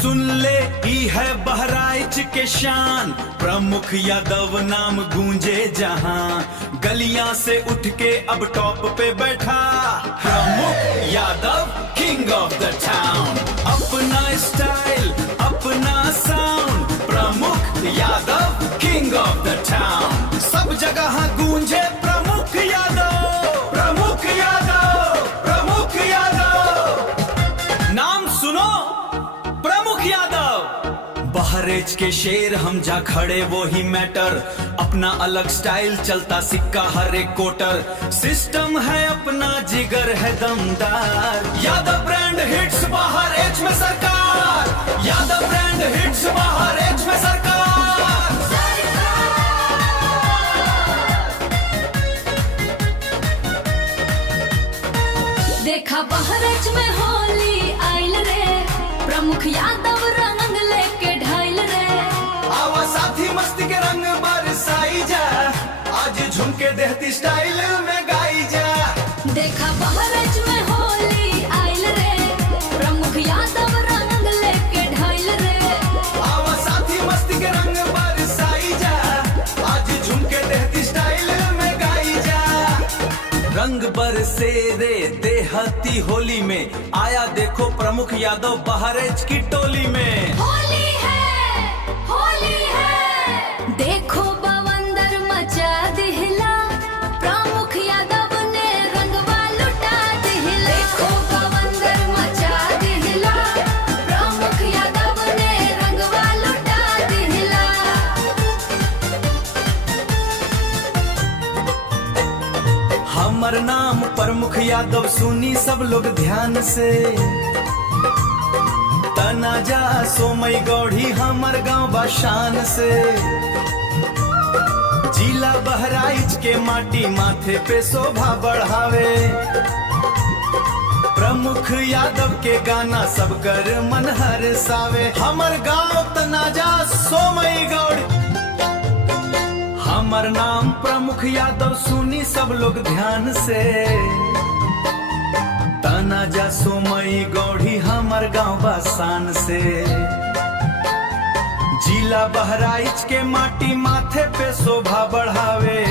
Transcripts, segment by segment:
सुन ले ही है बहराइच के शान, प्रमुख यादव नाम गूंजे जहां। गलियां से उठ के अब टॉप पे बैठा प्रमुख Yadav, king of the town. अपना स्टाइल अपना साउंड, प्रमुख Yadav, king of the town. सब जगह गूंजे प्रमुख यादव, प्रमुख यादव, प्रमुख यादव। नाम सुनो प्रमुख यादव। बहरेज के शेर हम जा खड़े वो ही मैटर, अपना अलग स्टाइल चलता सिक्का हर एक कोटर। सिस्टम है अपना जिगर है दमदार, यादव ब्रांड हिट्स बाहर एच में सरकार, यादव ब्रांड हिट्स बाहर एच में सरकार। देखा बहरच में होली आइल रे, प्रमुख यादव रंग लेके ढाइल रे। आवा साथी मस्ती के रंग बरसाई जा, आज झुमके देहती स्टाइल में गाई जा। देखा बहरच में होली आइल रे, प्रमुख यादव रंग लेके ढाइल रे। आवा साथी मस्ती के रंग बरसाई जा, आज झुमके देहती स्टाइल में गाई जा। रंग बरसे रे देहती होली में, आया देखो प्रमुख यादव बहरेज की टोली में। होली है, होली है, देखो बवंदर मचा दिहला, प्रमुख यादव ने रंगवा लुटा दिहला। देखो बवंदर मचा दिहला, प्रमुख यादव ने रंगवा लुटा दिहला। हमर नाम प्रमुख यादव सुनी सब लोग ध्यान से, तनाजा सोमई गौड़ी हमर गांव बाशान से। जिला बहराइच के माटी माथे पे शोभा बढ़ावे, प्रमुख यादव के गाना सब कर मन हरसावे। हमर गांव तनाजा सोमई गौड़ी, हमर नाम प्रमुख यादव सुनी सब लोग ध्यान से, तनाजा सोमई गौड़ी हमर गांव बासान से। जिला बहराइच के माटी माथे पे शोभा बढ़ावे,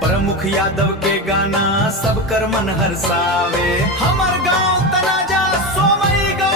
प्रमुख यादव के गाना सब कर मन हरसावे। हमर गांव तनाजा सोमई गौड़ी।